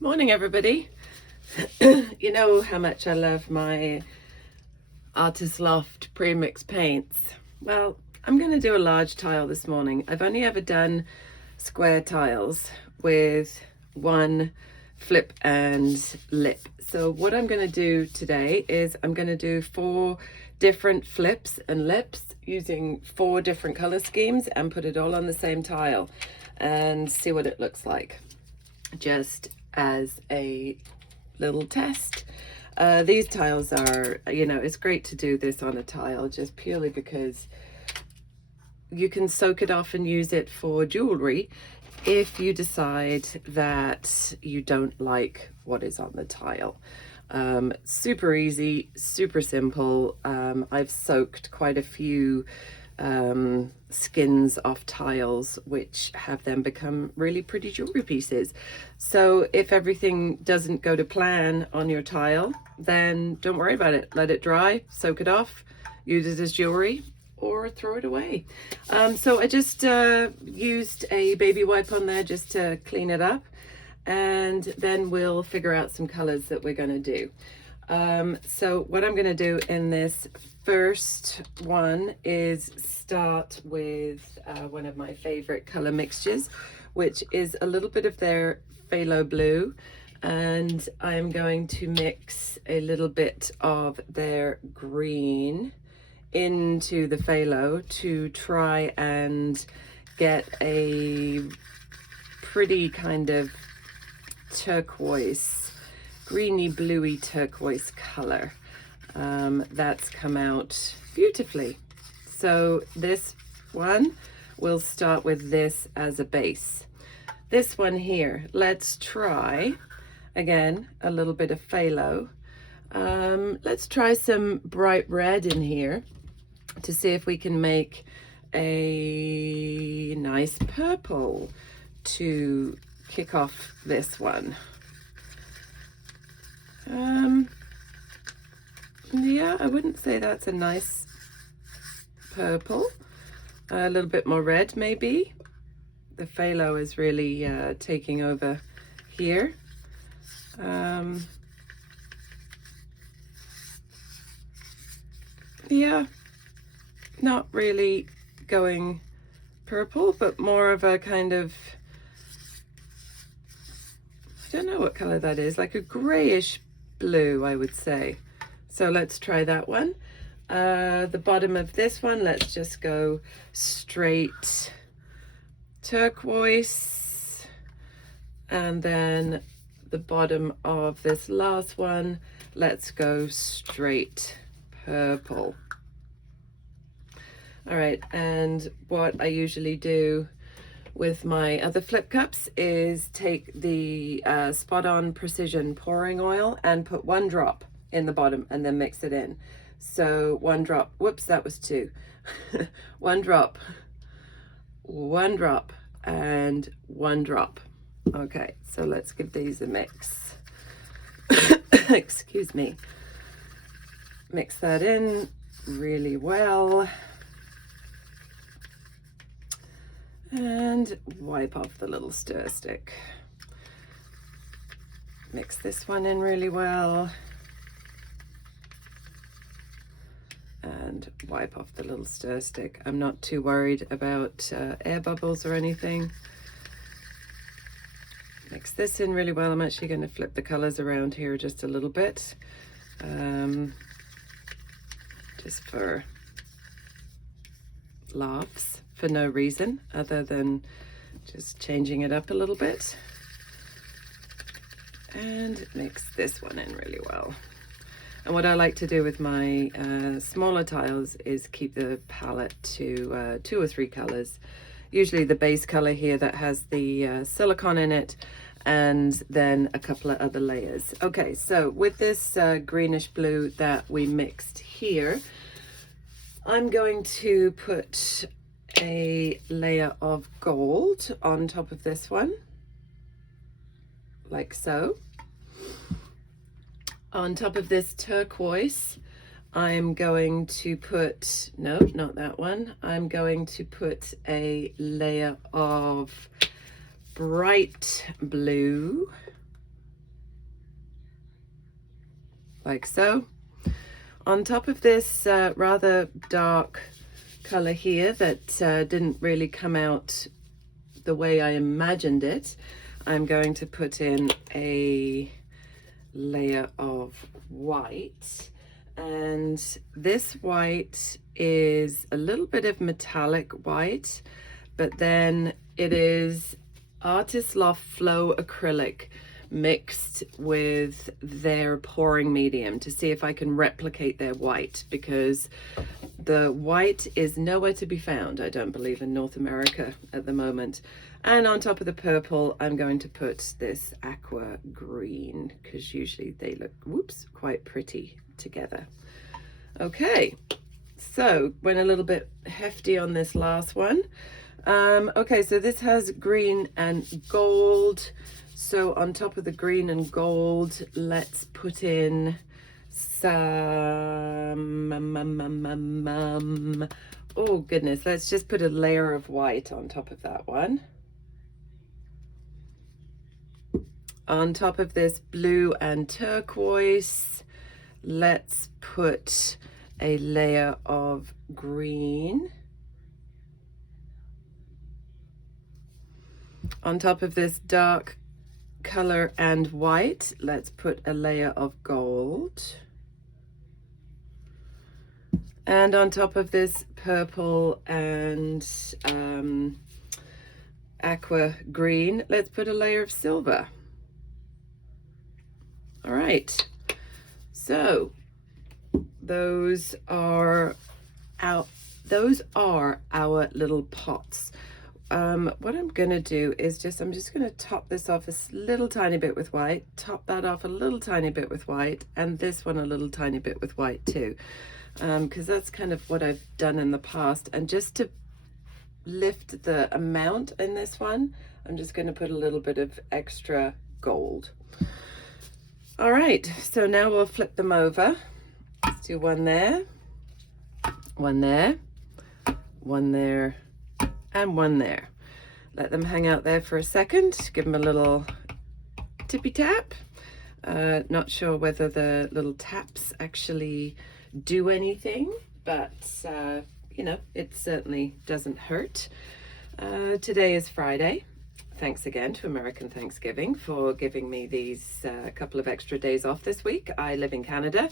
Morning, everybody. You know how much I love my Artists Loft Pre-Mixed paints. Well, I'm going to do a large tile this morning. I've only ever done square tiles with one flip and lip. So what I'm going to do today is I'm going to do 4 different flips and lips using 4 different color schemes and put it all on the same tile and see what it looks like, just as a little test. These tiles are, it's great to do this on a tile just purely because you can soak it off and use it for jewelry if you decide that you don't like what is on the tile. Super easy, super simple. I've soaked quite a few skins off tiles which have then become really pretty jewelry pieces. So if everything doesn't go to plan on your tile, then don't worry about it. Let it dry, soak it off, use it as jewelry, or throw it away. So I just used a baby wipe on there just to clean it up, and then we'll figure out some colors that we're going to do. So what I'm going to do in this first one is start with one of my favorite color mixtures, which is a little bit of their phthalo blue, and I'm going to mix a little bit of their green into the phthalo to try and get a pretty kind of turquoise, greeny bluey turquoise color. That's come out beautifully. So this one, we'll start with this as a base. This one here, let's try again a little bit of phthalo. Let's try some bright red in here to see if we can make a nice purple to kick off this one. Yeah, I wouldn't say that's a nice purple. A little bit more red maybe. The phthalo is really taking over here. Yeah, not really going purple, but more of a kind of, I don't know what color that is, like a grayish blue, I would say. So let's try that one. The bottom of this one, let's just go straight turquoise. And then the bottom of this last one, let's go straight purple. All right, and what I usually do with my other flip cups is take the Spot On Precision pouring oil and put 1 drop in the bottom and then mix it in. So 1 drop, whoops, that was 2. 1 drop, 1 drop, and 1 drop. Okay, so let's give these a mix. Excuse me. Mix that in really well. And wipe off the little stir stick. Mix this one in really well. And wipe off the little stir stick. I'm not too worried about air bubbles or anything. Mix this in really well. I'm actually going to flip the colors around here just a little bit. Just for laughs, for no reason other than just changing it up a little bit. And mix this one in really well. And what I like to do with my smaller tiles is keep the palette to 2 or 3 colors. Usually the base color here that has the silicone in it, and then a couple of other layers. Okay, so with this greenish blue that we mixed here, I'm going to put a layer of gold on top of this one, like so. On top of this turquoise, I'm going to put, no, not that one. I'm going to put a layer of bright blue like so. On top of this rather dark color here that didn't really come out the way I imagined it, I'm going to put in a layer of white. And this white is a little bit of metallic white, but then it is Artists Loft Flow Acrylic mixed with their pouring medium to see if I can replicate their white, because the white is nowhere to be found, I don't believe, in North America at the moment. And on top of the purple, I'm going to put this aqua green, because usually they look, whoops, quite pretty together. Okay, so went a little bit hefty on this last one. Okay, so this has green and gold. So on top of the green and gold, let's put in some, oh goodness, let's just put a layer of white on top of that one. On top of this blue and turquoise, let's put a layer of green. On top of this dark color and white, let's put a layer of gold. And on top of this purple and aqua green, let's put a layer of silver. All right, so those are our little pots. What I'm gonna do is I'm just gonna top this off a little tiny bit with white, top that off a little tiny bit with white, and this one a little tiny bit with white too, because that's kind of what I've done in the past. And just to lift the amount in this one, I'm just gonna put a little bit of extra gold. All right, so now we'll flip them over. Let's do one there, one there, one there, and one there. Let them hang out there for a second. Give them a little tippy tap. Not sure whether the little taps actually do anything, but you know, it certainly doesn't hurt. Today is Friday. Thanks again to American Thanksgiving for giving me these couple of extra days off this week. I live in Canada,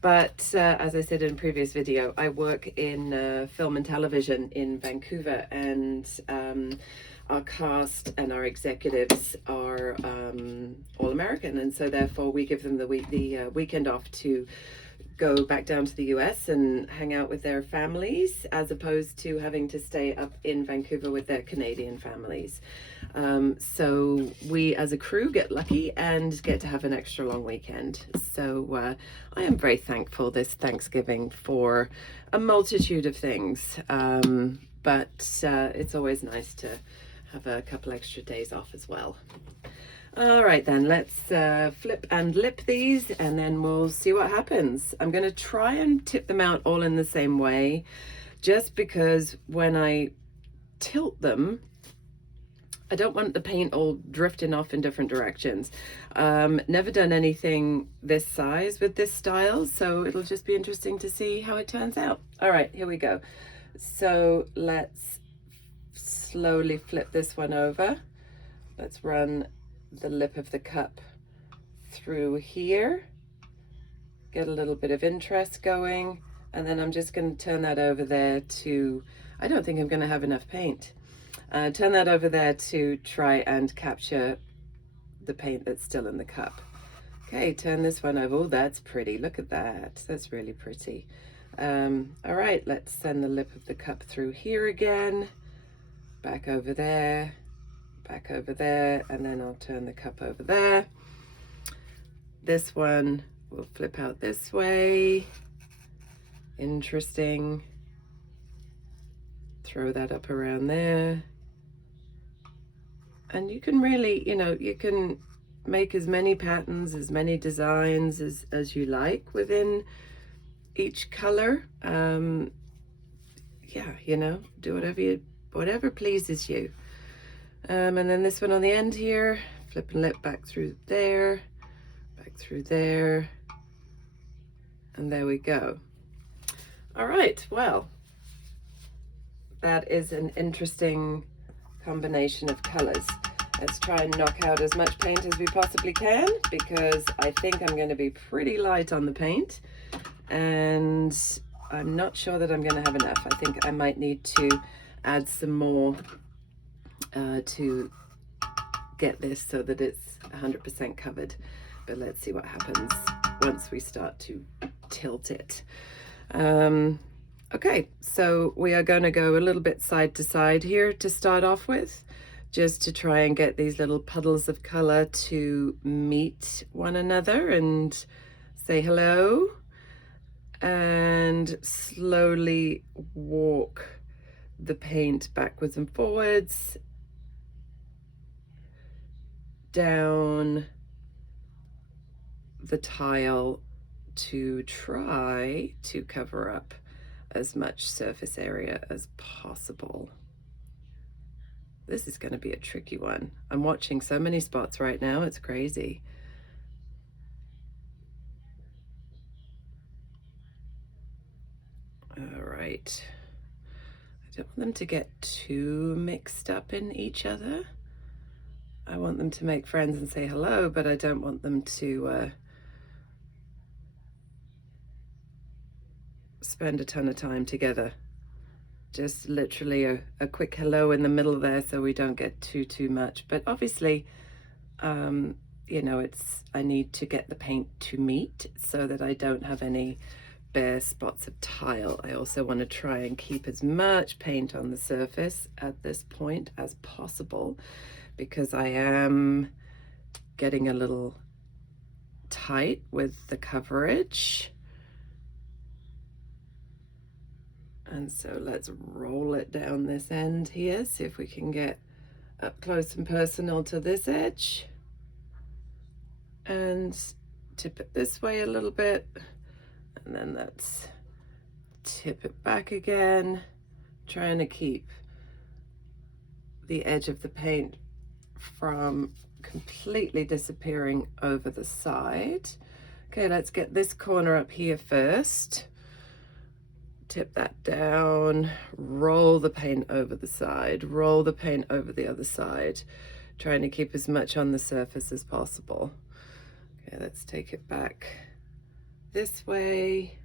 but as I said in a previous video, I work in film and television in Vancouver, and our cast and our executives are all American, and so therefore we give them the weekend off to go back down to the US and hang out with their families, as opposed to having to stay up in Vancouver with their Canadian families. So we as a crew get lucky and get to have an extra long weekend. So I am very thankful this Thanksgiving for a multitude of things, but it's always nice to have a couple extra days off as well. All right then, let's flip and lip these, and then we'll see what happens. I'm going to try and tip them out all in the same way, just because when I tilt them, I don't want the paint all drifting off in different directions. Never done anything this size with this style, so it'll just be interesting to see how it turns out. All right, here we go. So let's slowly flip this one over. Let's run the lip of the cup through here, get a little bit of interest going, and then I'm just going to turn that over there to, I don't think I'm going to have enough paint. Turn that over there to try and capture the paint that's still in the cup. Okay, turn this one over. Oh, that's pretty. Look at that. That's really pretty. All right, let's send the lip of the cup through here again, back over there, back over there, and then I'll turn the cup over there. This one will flip out this way. Interesting. Throw that up around there. And you can really, you know, you can make as many patterns, as many designs as you like within each color. Yeah, you know, do whatever pleases you. And then this one on the end here, flip and lip back through there, back through there, And there we go. All right, well, that is an interesting combination of colors. Let's try and knock out as much paint as we possibly can, because I think I'm going to be pretty light on the paint, and I'm not sure that I'm going to have enough. I think I might need to add some more to get this so that it's 100% covered. But let's see what happens once we start to tilt it. Okay, so we are going to go a little bit side to side here to start off with, just to try and get these little puddles of color to meet one another and say hello, and slowly walk the paint backwards and forwards down the tile to try to cover up as much surface area as possible. This is going to be a tricky one. I'm watching so many spots right now, it's crazy. All right. I don't want them to get too mixed up in each other. I want them to make friends and say hello, but I don't want them to spend a ton of time together. Just literally a quick hello in the middle there, so we don't get too much. But obviously, you know, I need to get the paint to meet so that I don't have any bare spots of tile. I also want to try and keep as much paint on the surface at this point as possible, because I am getting a little tight with the coverage. And so let's roll it down this end here, see if we can get up close and personal to this edge, and tip it this way a little bit, and then let's tip it back again, trying to keep the edge of the paint from completely disappearing over the side. Okay, let's get this corner up here first. Tip that down, roll the paint over the side, roll the paint over the other side, trying to keep as much on the surface as possible. Okay, let's take it back this way.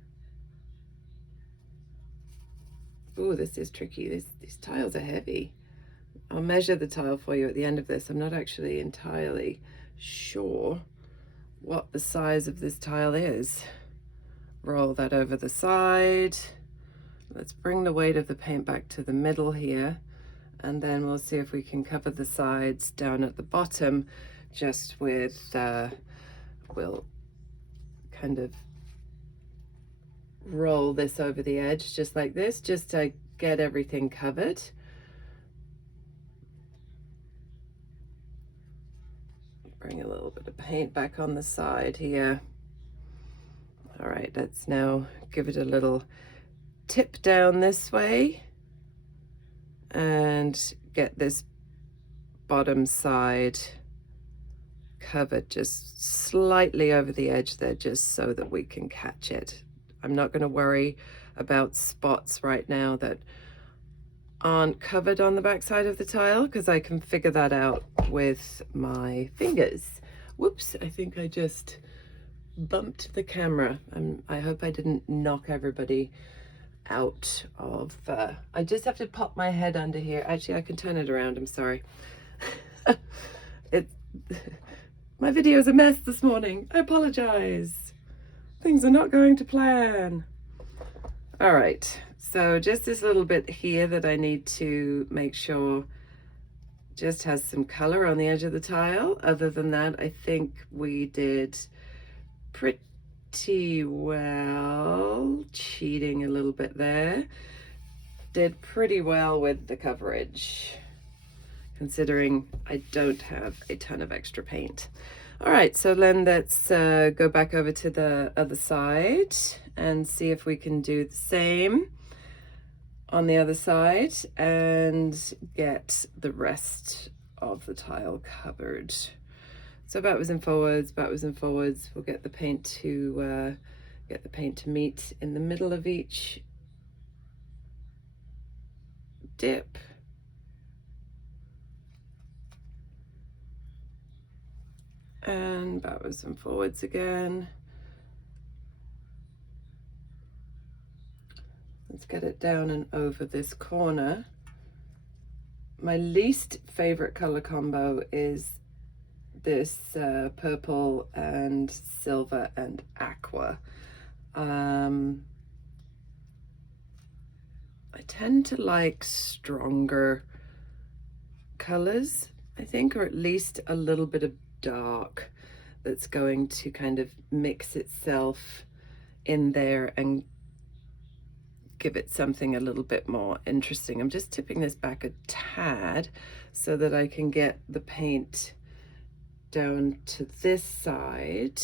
Oh, this is tricky. These tiles are heavy. I'll measure the tile for you at the end of this. I'm not actually entirely sure what the size of this tile is. Roll that over the side. Let's bring the weight of the paint back to the middle here, and then we'll see if we can cover the sides down at the bottom just with, we'll kind of roll this over the edge just like this, just to get everything covered. Bring a little bit of paint back on the side here. All right, let's now give it a little tip down this way and get this bottom side covered just slightly over the edge there, just so that we can catch it. I'm not going to worry about spots right now that aren't covered on the back side of the tile, because I can figure that out with my fingers. Whoops, I think I just bumped the camera. I hope I didn't knock everybody out of I just have to pop my head under here. Actually, I can turn it around. I'm sorry. My video is a mess this morning. I apologize. Things are not going to plan. All right, so just this little bit here that I need to make sure just has some color on the edge of the tile. Other than that, I think we did pretty well. Cheating a little bit there. Did pretty well with the coverage, considering I don't have a ton of extra paint. All right, so then let's go back over to the other side and see if we can do the same on the other side and get the rest of the tile covered. So backwards and forwards, we'll get the paint to get the paint to meet in the middle of each dip. And backwards and forwards again. Let's get it down and over this corner. My least favorite color combo is this purple and silver and aqua. I tend to like stronger colors, I think, or at least a little bit of dark that's going to kind of mix itself in there and give it something a little bit more interesting. I'm just tipping this back a tad so that I can get the paint down to this side.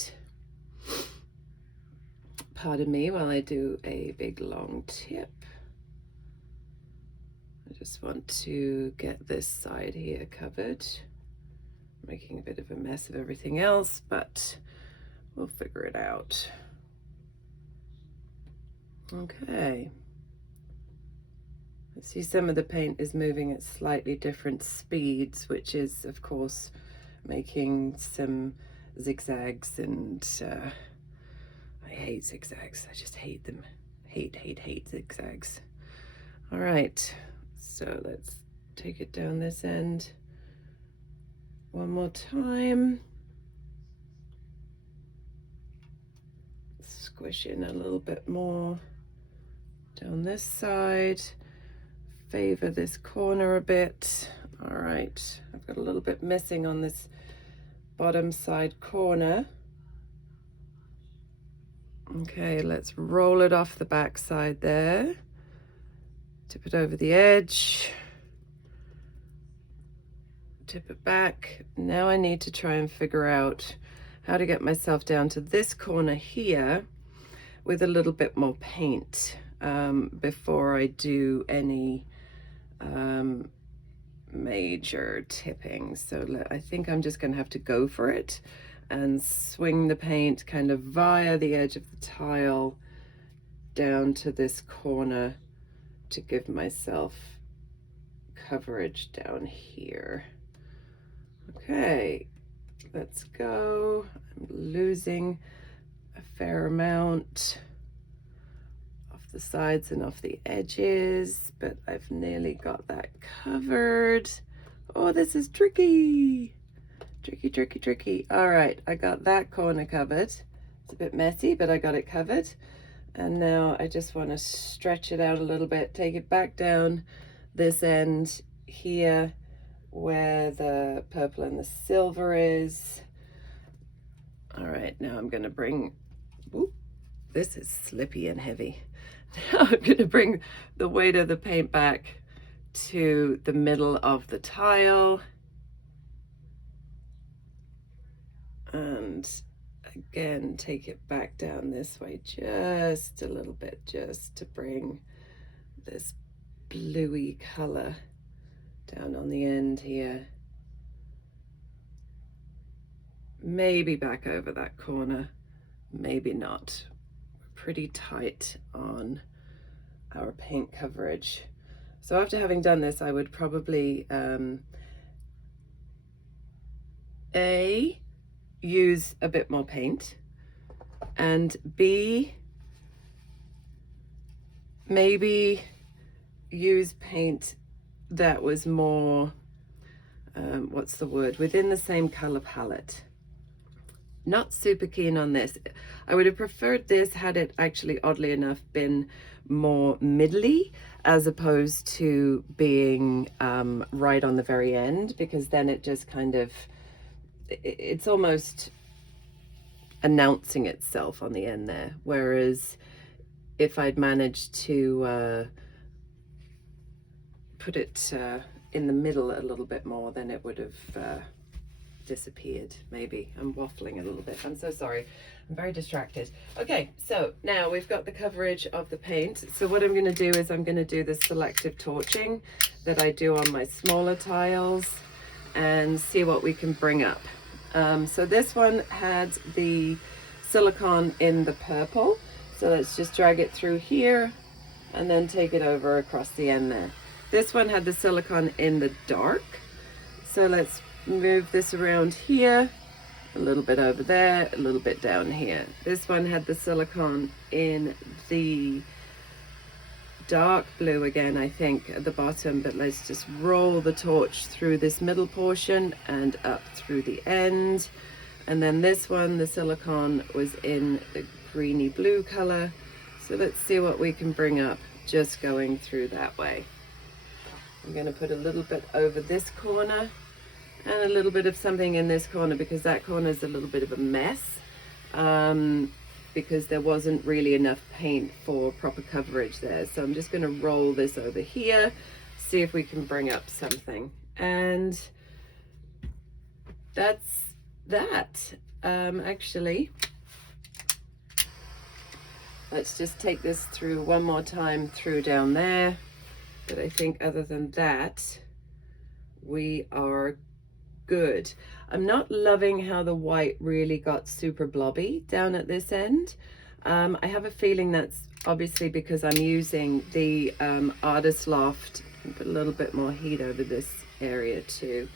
Pardon me while I do a big long tip. I just want to get this side here covered. Making a bit of a mess of everything else, but we'll figure it out. Okay. I see some of the paint is moving at slightly different speeds, which is, of course, making some zigzags, and I hate zigzags. I just hate them. Hate zigzags. All right, so let's take it down this end one more time. Squish in a little bit more down this side. Favor this corner a bit. All right, I've got a little bit missing on this bottom side corner. Okay, let's roll it off the back side there. Tip it over the edge. Tip it back. Now I need to try and figure out how to get myself down to this corner here with a little bit more paint before I do any major tipping. So I think I'm just going to have to go for it and swing the paint kind of via the edge of the tile down to this corner to give myself coverage down here. Okay, let's go. I'm losing a fair amount off the sides and off the edges, but I've nearly got that covered. Oh, this is tricky. Tricky. All right, I got that corner covered. It's a bit messy, but I got it covered. And now I just want to stretch it out a little bit, take it back down this end here where the purple and the silver is. All right, now I'm going to bring, whoop, this is slippy and heavy. Now I'm going to bring the weight of the paint back to the middle of the tile. And again, take it back down this way just a little bit, just to bring this bluey color down on the end here. Maybe back over that corner, maybe not. We're pretty tight on our paint coverage. So after having done this, I would probably A, use a bit more paint, and B, maybe use paint that was more, what's the word, within the same color palette. Not super keen on this. I would have preferred this had it actually, oddly enough, been more middly as opposed to being right on the very end, because then it just kind of, it's almost announcing itself on the end there. Whereas if I'd managed to put it in the middle a little bit more, then it would have disappeared. Maybe I'm waffling a little bit. I'm so sorry. I'm very distracted. Okay, so now we've got the coverage of the paint. So what I'm going to do is I'm going to do the selective torching that I do on my smaller tiles and see what we can bring up. So this one had the silicone in the purple. So let's just drag it through here and then take it over across the end there. This one had the silicone in the dark. So let's move this around here, a little bit over there, a little bit down here. This one had the silicone in the dark blue again, I think, at the bottom, but let's just roll the torch through this middle portion and up through the end. And then this one, the silicone was in the greeny blue color. So let's see what we can bring up just going through that way. I'm going to put a little bit over this corner and a little bit of something in this corner, because that corner is a little bit of a mess, because there wasn't really enough paint for proper coverage there. So I'm just going to roll this over here, see if we can bring up something. And that's that. Actually, let's just take this through one more time through down there. But I think other than that, we are good. I'm not loving how the white really got super blobby down at this end. I have a feeling that's obviously because I'm using the Artists Loft. Put a little bit more heat over this area too.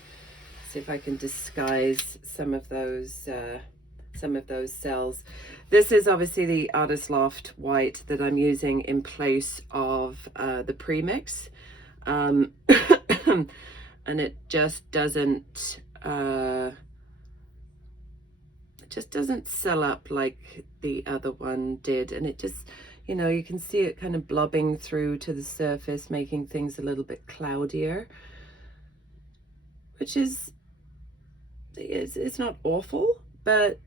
See if I can disguise some of those cells. This is obviously the Artists Loft white that I'm using in place of the Pre-Mix. And it just doesn't sell up like the other one did, and it just, you know, you can see it kind of blobbing through to the surface, making things a little bit cloudier, which is, it's not awful, but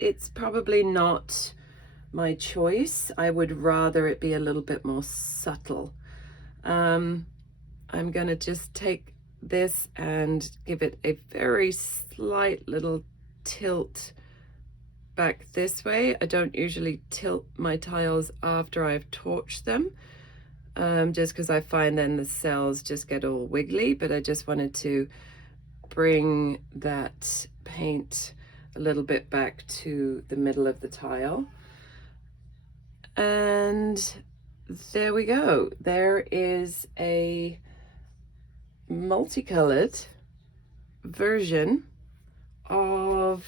it's probably not my choice. I would rather it be a little bit more subtle. I'm gonna just take this and give it a very slight little tilt back this way. I don't usually tilt my tiles after I've torched them, just because I find then the cells just get all wiggly, but I just wanted to bring that paint a little bit back to the middle of the tile. And there we go. There is a multicolored version of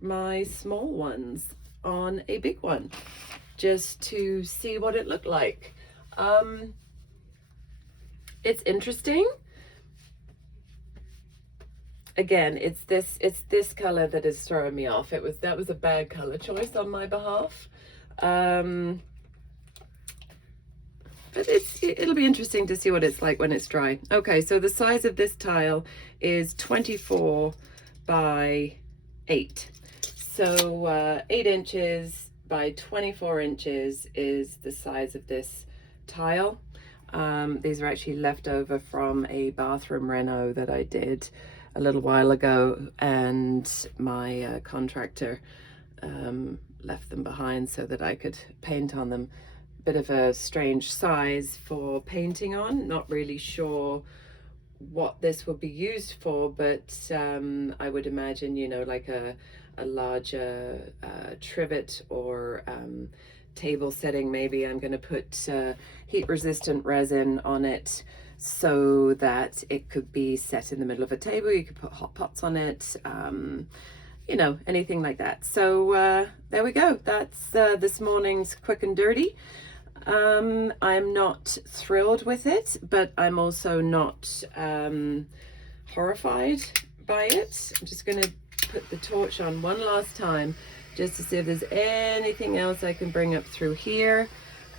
my small ones on a big one, just to see what it looked like. It's interesting. Again, it's this color that is throwing me off. That was a bad color choice on my behalf. But it'll be interesting to see what it's like when it's dry. Okay, so the size of this tile is 24 by 8. So 8 inches by 24 inches is the size of this tile. These are actually left over from a bathroom reno that I did a little while ago, and my contractor left them behind so that I could paint on them. Bit of a strange size for painting on, not really sure what this would be used for, but I would imagine, you know, like a larger trivet or table setting. Maybe I'm going to put heat resistant resin on it so that it could be set in the middle of a table. You could put hot pots on it, you know, anything like that. So there we go. That's this morning's quick and dirty. I'm not thrilled with it, but I'm also not horrified by it. I'm just going to put the torch on one last time just to see if there's anything else I can bring up through here,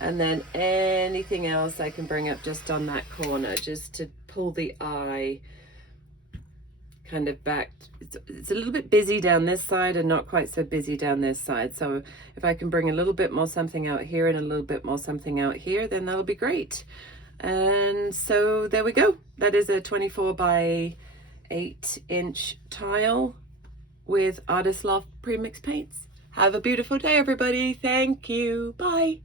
and then anything else I can bring up just on that corner, just to pull the eye kind of back. It's a little bit busy down this side and not quite so busy down this side. So if I can bring a little bit more something out here and a little bit more something out here, then that'll be great. And so there we go. That is a 24 by 8 inch tile with Artists Loft Pre-Mixed paints. Have a beautiful day, everybody. Thank you. Bye.